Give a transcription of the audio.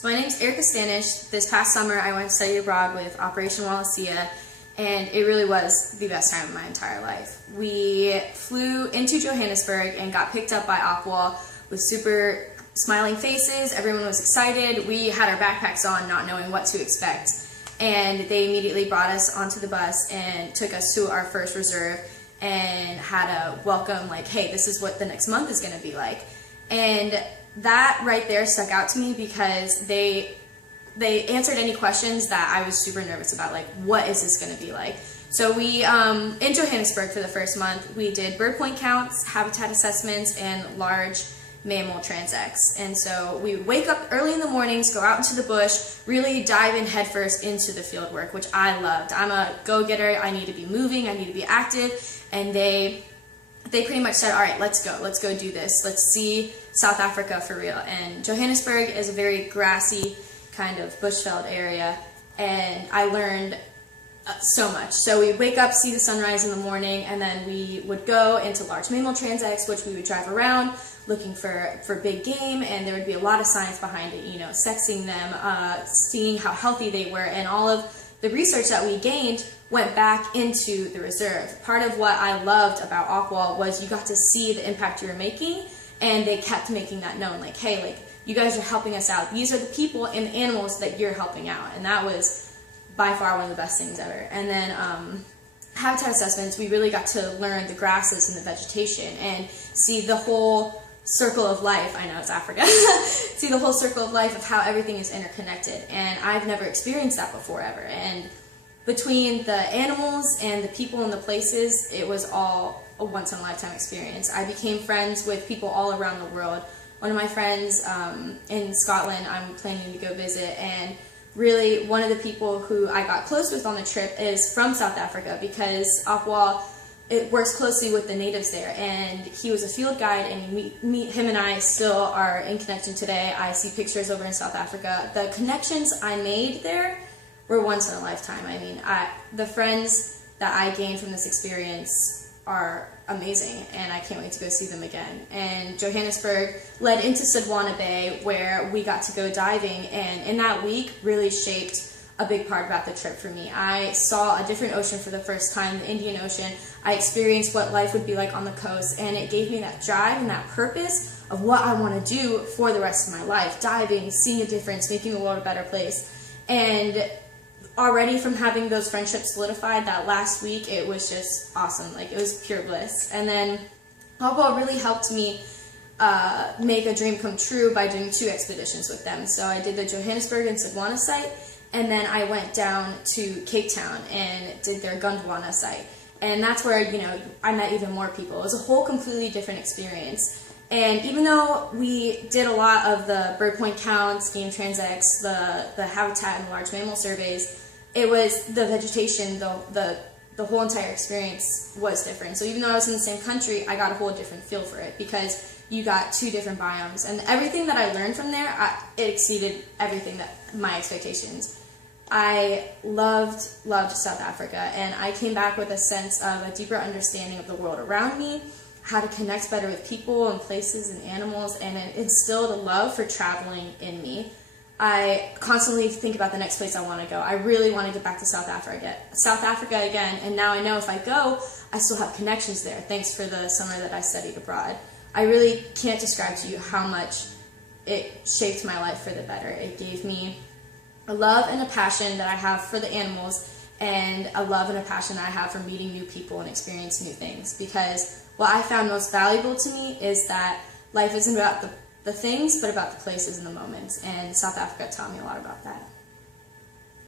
So my name's Erika Stanish. This past summer I went to study abroad with Operation Wallacea, and it really was the best time of my entire life. We flew into Johannesburg and got picked up by Opwall with super smiling faces. Everyone was excited. We had our backpacks on, not knowing what to expect. And they immediately brought us onto the bus and took us to our first reserve and had a welcome, like, hey, this is what the next month is going to be like. And that right there stuck out to me because they answered any questions that I was super nervous about, like, what is this going to be like? So we, in Johannesburg for the first month, we did bird point counts, habitat assessments, and large mammal transects. And so we wake up early in the mornings, go out into the bush, really dive in headfirst into the field work, which I loved. I'm a go-getter. I need to be moving. I need to be active. And they pretty much said, all right, let's go do this. Let's see South Africa for real. And Johannesburg is a very grassy kind of bushveld area, and I learned so much. So we wake up, see the sunrise in the morning, and then we would go into large mammal transects, which we would drive around looking for big game, and there would be a lot of science behind it, you know, sexing them, seeing how healthy they were, and all of the research that we gained went back into the reserve. Part of what I loved about Opwall was you got to see the impact you were making, and they kept making that known, like, hey, like, you guys are helping us out. These are the people and the animals that you're helping out, and that was by far one of the best things ever. And then habitat assessments, we really got to learn the grasses and the vegetation and see the whole circle of life. I know it's Africa. See the whole circle of life of how everything is interconnected, and I've never experienced that before ever. And between the animals and the people and the places, it was all a once-in-a-lifetime experience. I became friends with people all around the world. One of my friends in Scotland, I'm planning to go visit, and really one of the people who I got close with on the trip is from South Africa, because Opwall, it works closely with the natives there, and he was a field guide, and him and I still are in connection today. I see pictures over in South Africa. The connections I made there were once in a lifetime. I mean, the friends that I gained from this experience are amazing, and I can't wait to go see them again. And Johannesburg led into Sodwana Bay, where we got to go diving, and in that week really shaped a big part about the trip for me. I saw a different ocean for the first time, the Indian Ocean. I experienced what life would be like on the coast, and it gave me that drive and that purpose of what I want to do for the rest of my life. Diving, seeing a difference, making the world a better place. And already from having those friendships solidified, that last week, it was just awesome. Like, it was pure bliss. And then Opwall really helped me make a dream come true by doing 2 expeditions with them. So I did the Johannesburg and Sodwana site, and then I went down to Cape Town and did their Gondwana site. And that's where, you know, I met even more people. It was a whole completely different experience. And even though we did a lot of the bird point counts, game transects, the habitat and large mammal surveys, it was the vegetation, the whole entire experience was different. So even though I was in the same country, I got a whole different feel for it, because you got 2 different biomes. And everything that I learned from there, it exceeded everything that my expectations. I loved South Africa, and I came back with a sense of a deeper understanding of the world around me, how to connect better with people and places and animals, and it instilled a love for traveling in me. I constantly think about the next place I want to go. I really want to get back to South Africa again, and now I know if I go, I still have connections there, thanks for the summer that I studied abroad. I really can't describe to you how much it shaped my life for the better. It gave me a love and a passion that I have for the animals, and a love and a passion that I have for meeting new people and experiencing new things, because what I found most valuable to me is that life isn't about the things, but about the places and the moments, and South Africa taught me a lot about that.